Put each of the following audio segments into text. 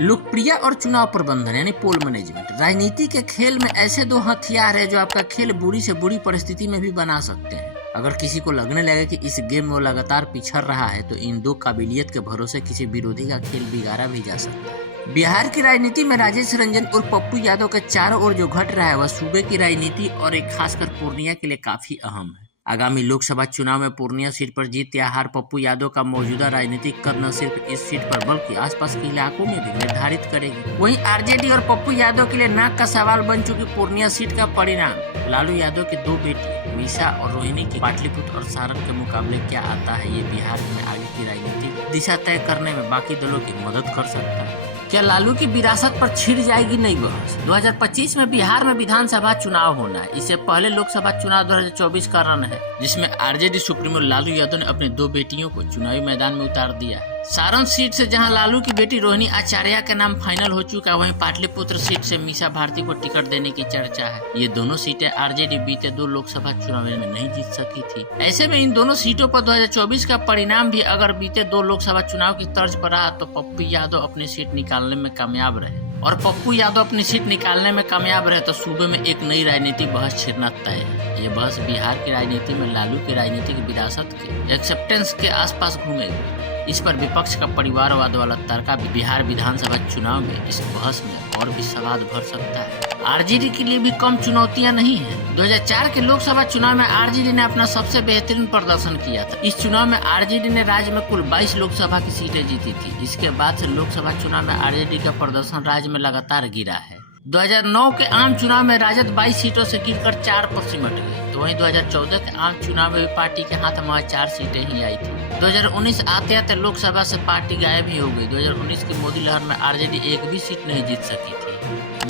लोकप्रिय और चुनाव प्रबंधन यानी पोल मैनेजमेंट राजनीति के खेल में ऐसे दो हथियार है जो आपका खेल बुरी से बुरी परिस्थिति में भी बना सकते हैं। अगर किसी को लगने लगे कि इस गेम में वो लगातार पिछड़ रहा है तो इन दो काबिलियत के भरोसे किसी विरोधी का खेल बिगाड़ा भी जा सकता है। बिहार की राजनीति में राजेश रंजन और पप्पू यादव के चारों ओर जो घट रहा है वह सूबे की राजनीति और एक खासकर पूर्णिया के लिए काफी अहम है। आगामी लोकसभा चुनाव में पूर्णिया सीट पर जीत या हार पप्पू यादव का मौजूदा राजनीतिक कद न सिर्फ इस सीट पर बल्कि आसपास के इलाकों में भी निर्धारित करेगी। वहीं आरजेडी और पप्पू यादव के लिए नाक का सवाल बन चुकी पूर्णिया सीट का परिणाम। लालू यादव की दो बेटी मीसा और रोहिणी की पाटलिपुत्र और सारण के मुकाबले क्या आता है, ये बिहार में आगे की राजनीतिक दिशा तय करने में बाकी दलों की मदद कर सकता है। क्या लालू की विरासत पर छिड़ जाएगी नई बहस? 2025 में बिहार में विधानसभा चुनाव होना है। इससे पहले लोकसभा चुनाव 2024 का रन है, जिसमें आरजेडी सुप्रीमो लालू यादव ने अपनी दो बेटियों को चुनावी मैदान में उतार दिया है। सारण सीट से जहां लालू की बेटी रोहिणी आचार्य का नाम फाइनल हो चुका है, वहीं पाटलिपुत्र सीट से मीसा भारती को टिकट देने की चर्चा है। ये दोनों सीटें आरजेडी बीते दो लोकसभा चुनाव में नहीं जीत सकी थी। ऐसे में इन दोनों सीटों पर 2024 का परिणाम भी अगर बीते दो लोकसभा चुनाव की तर्ज पर रहा तो पप्पू यादव अपनी सीट निकालने में कामयाब रहे और पप्पू यादव अपनी सीट निकालने में कामयाब रहे तो सूबे में एक नई राजनीतिक बहस छिड़ना तय है। ये बहस बिहार की राजनीति में लालू की राजनीतिक विरासत के एक्सेप्टेंस के आसपास घूमेगी। इस पर विपक्ष का परिवारवाद वाला तर्का भी बिहार विधानसभा चुनाव में इस बहस में और भी सवाल भर सकता है। आरजेडी के लिए भी कम चुनौतियां नहीं है। 2004 के लोकसभा चुनाव में आरजेडी ने अपना सबसे बेहतरीन प्रदर्शन किया था। इस चुनाव में आरजेडी ने राज्य में कुल 22 लोकसभा की सीटें जीती थी। इसके बाद से लोकसभा चुनाव में आरजेडी का प्रदर्शन राज्य में लगातार गिरा है। 2009 के आम चुनाव में राजद 22 सीटों से गिरकर 4 पर सिमट गई, तो वहीं 2014 के आम चुनाव में भी पार्टी के हाथ में 4 सीटें ही आई थी। 2019 आते आते लोकसभा से पार्टी गायब ही हो गई। 2019 की मोदी लहर में आरजेडी एक भी सीट नहीं जीत सकी थी।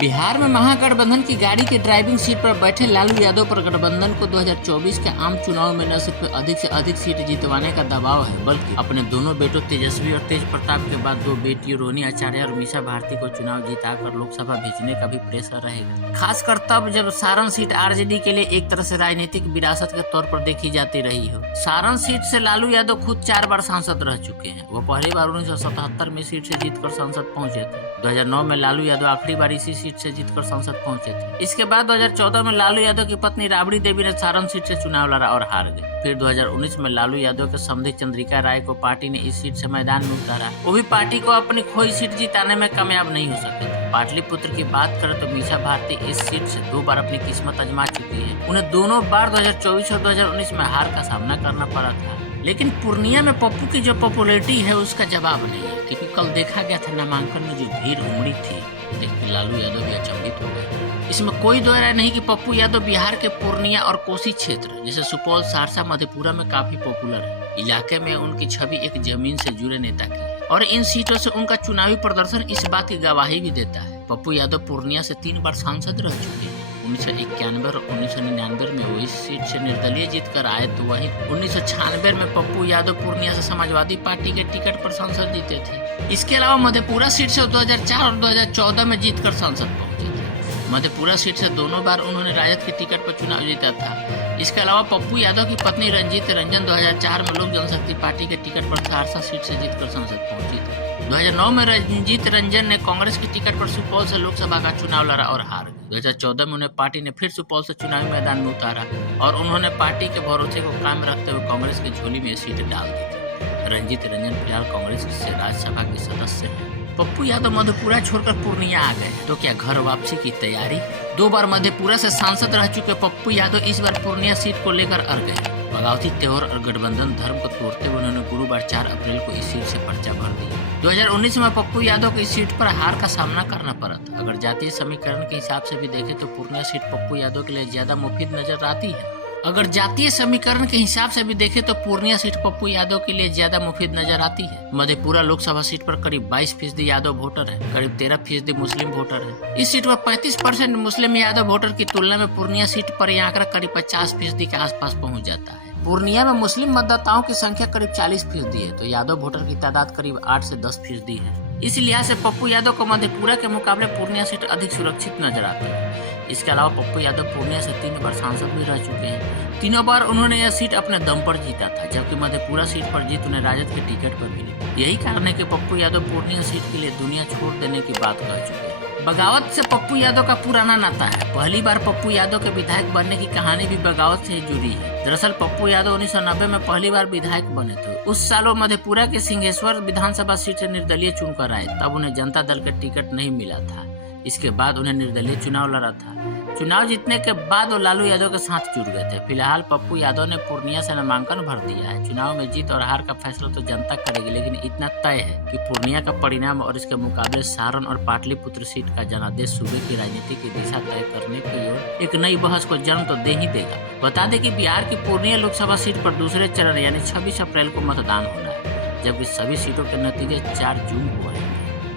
बिहार में महागठबंधन की गाड़ी की ड्राइविंग सीट पर बैठे लालू यादव पर गठबंधन को 2024 के आम चुनाव में न सिर्फ अधिक से अधिक सीट जीतवाने का दबाव है, बल्कि अपने दोनों बेटों तेजस्वी और तेज प्रताप के बाद दो बेटियों रोहिणी आचार्य और मीसा भारती को चुनाव जिताकर लोकसभा भेजने का भी प्रेशर रहेगा। खासकर तब जब सारण सीट आरजेडी के लिए एक तरह से राजनीतिक विरासत के तौर पर देखी जाती रही हो। सारण सीट से लालू यादव खुद 4 बार सांसद रह चुके हैं। वो पहली बार 1977 में सीट से जीतकर संसद पहुंचे थे। 2009 में लालू यादव आखिरी बार इसी सीट से जीतकर संसद पहुंचे थे। इसके बाद 2014 में लालू यादव की पत्नी राबड़ी देवी ने सारण सीट से चुनाव लड़ा और हार गई। फिर 2019 में लालू यादव के समधी चंद्रिका राय को पार्टी ने इस सीट से मैदान में उतारा। वो भी पार्टी को अपनी खोई सीट जिताने में कामयाब नहीं हो सके थे। पाटलिपुत्र की बात करें तो मीसा भारती इस सीट से 2 बार अपनी किस्मत आजमा चुकी है। उन्हें दोनों बार 2024 और 2019 में हार का सामना करना पड़ा था। लेकिन पूर्णिया में पप्पू की जो पॉपुलैरिटी है उसका जवाब नहीं है, क्योंकि कल देखा गया था नामांकन में जो भीड़ उमड़ी थी, लेकिन लालू यादव भी अचंभित हो गए। इसमें कोई दो राय नहीं कि पप्पू यादव बिहार के पूर्णिया और कोसी क्षेत्र जैसे सुपौल, सहरसा, मधेपुरा में काफी पॉपुलर है। इलाके में उनकी छवि एक जमीन से जुड़े नेता की है और इन सीटों से उनका चुनावी प्रदर्शन इस बात की गवाही भी देता है। पप्पू यादव पूर्णिया से 3 बार सांसद रह चुके हैं। 1991 और 1999 में वो इस सीट से निर्दलीय जीत कर आए, तो वहीं 1996 में पप्पू यादव पूर्णिया से समाजवादी पार्टी के टिकट पर सांसद जीते थे। इसके अलावा मधेपुरा सीट से 2004 और 2014 में जीतकर सांसद पहुंचे थे। मधेपुरा सीट से दोनों बार उन्होंने राजद के टिकट पर चुनाव जीता था। इसके अलावा पप्पू यादव की पत्नी रंजीत रंजन 2004 में लोक जनशक्ति पार्टी के टिकट पर सहरसा सीट से जीतकर संसद पहुंची थी। 2009 में रंजीत रंजन ने कांग्रेस के टिकट पर सुपौल से लोकसभा का चुनाव लड़ा और हार गए। 2014 में उन्हें पार्टी ने फिर सुपौल से चुनावी मैदान में उतारा और उन्होंने पार्टी के भरोसे को कायम रखते हुए कांग्रेस की झोली में सीट डाल दी थी। रंजीत रंजन फिलहाल कांग्रेस से राज्यसभा के सदस्य हैं। पप्पू यादव मधेपुरा छोड़कर पूर्णिया आ गए, तो क्या घर वापसी की तैयारी? 2 बार मधेपुरा से सांसद रह चुके पप्पू यादव इस बार पूर्णिया सीट को लेकर अड़ गए। बगावती त्योहार और गठबंधन धर्म को तोड़ते हुए उन्होंने गुरुवार 4 अप्रैल को इस सीट से पर्चा भर दिया। 2019 में पप्पू यादव को इस सीट पर हार का सामना करना पड़ा था। अगर जातीय समीकरण के हिसाब से भी देखें तो पूर्णिया सीट पप्पू यादव के लिए ज्यादा मुफीद नजर आती है। अगर जातीय समीकरण के हिसाब से भी देखें तो पूर्णिया सीट पप्पू यादव के लिए ज्यादा मुफीद नजर आती है। मधेपुरा लोकसभा सीट पर करीब 22% यादव वोटर है, करीब 13% मुस्लिम वोटर है। इस सीट पर 35% मुस्लिम यादव वोटर की तुलना में पूर्णिया सीट पर यह आंकड़ा करीब 50% के आसपास पहुंच जाता है। पूर्णिया में मुस्लिम मतदाताओं की संख्या करीब 40% है, तो यादव वोटर की तादाद करीब 8 से 10% है। इस लिहाज से पप्पू यादव को मधेपुरा के मुकाबले पूर्णिया सीट अधिक सुरक्षित नजर आती है। इसके अलावा पप्पू यादव पूर्णिया से 3 बार सांसद भी रह चुके हैं। तीनों बार उन्होंने यह सीट अपने दम पर जीता था, जबकि मधेपुरा सीट पर जीत उन्हें राजद के टिकट पर मिली। यही कारण है कि पप्पू यादव पूर्णिया सीट के लिए दुनिया छोड़ देने की बात कह चुके हैं। बगावत से पप्पू यादव का पुराना नाता है। पहली बार पप्पू यादव के विधायक बनने की कहानी भी बगावत से जुड़ी है। दरअसल पप्पू यादव 1990 में पहली बार विधायक बने थे। उस साल वो मधेपुरा के सिंहेश्वर विधानसभा सीट से निर्दलीय चुनकर आए, तब उन्हें जनता दल के टिकट नहीं मिला था। इसके बाद उन्हें निर्दलीय चुनाव लड़ा था। चुनाव जीतने के बाद वो लालू यादव के साथ जुड़ गए थे। फिलहाल पप्पू यादव ने पूर्णिया से नामांकन भर दिया है। चुनाव में जीत और हार का फैसला तो जनता करेगी, लेकिन इतना तय है कि पूर्णिया का परिणाम और इसके मुकाबले सारण और पाटलिपुत्र सीट का जनादेश सूबे की राजनीति की दिशा तय करने की ओर एक नई बहस को जन्म तो दे ही देगा। बता दें कि बिहार की पूर्णिया लोकसभा सीट पर दूसरे चरण यानी 26 अप्रैल को मतदान होना है, जबकि सभी सीटों के नतीजे 4 जून को आएंगे।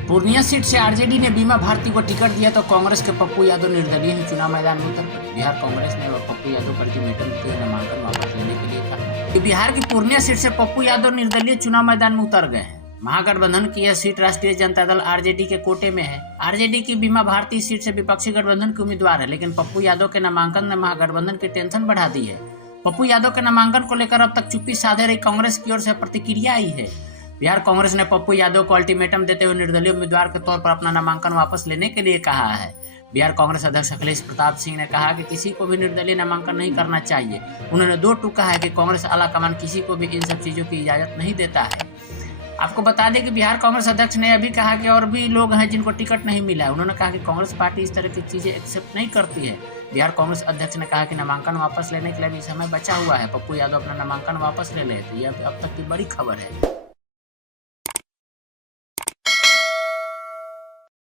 पूर्णिया सीट से आरजेडी ने बीमा भारती को टिकट दिया तो कांग्रेस के पप्पू यादव निर्दलीय ही चुनाव मैदान में उतर पड़े। बिहार कांग्रेस ने पप्पू यादव पर अल्टीमेटम दिए, नामांकन वापस लेने के लिए कहा। बिहार की पूर्णिया सीट से पप्पू यादव निर्दलीय चुनाव मैदान में उतर गए हैं। महागठबंधन की यह सीट राष्ट्रीय जनता दल आरजेडी के कोटे में है। आरजेडी की बीमा भारती सीट से विपक्षी गठबंधन के उम्मीदवार है, लेकिन पप्पू यादव के नामांकन ने महागठबंधन की टेंशन बढ़ा दी है। पप्पू यादव के नामांकन को लेकर अब तक चुप्पी साधे रही कांग्रेस की ओर से प्रतिक्रिया आई है। बिहार कांग्रेस ने पप्पू यादव को अल्टीमेटम देते हुए निर्दलीय उम्मीदवार के तौर पर अपना नामांकन वापस लेने के लिए कहा है। बिहार कांग्रेस अध्यक्ष अखिलेश प्रताप सिंह ने कहा कि किसी को भी निर्दलीय नामांकन नहीं करना चाहिए। उन्होंने 2 टूक कहा है कि कांग्रेस आलाकमान किसी को भी इन सब चीजों की इजाजत नहीं देता है। आपको बता दें कि बिहार कांग्रेस अध्यक्ष ने अभी कहा कि और भी लोग हैं जिनको टिकट नहीं मिला है। उन्होंने कहा कि कांग्रेस पार्टी इस तरह की चीजें एक्सेप्ट नहीं करती है। बिहार कांग्रेस अध्यक्ष ने कहा कि नामांकन वापस लेने के लिए भी समय बचा हुआ है। पप्पू यादव अपना नामांकन वापस ले लेते, यह अब तक की बड़ी खबर है।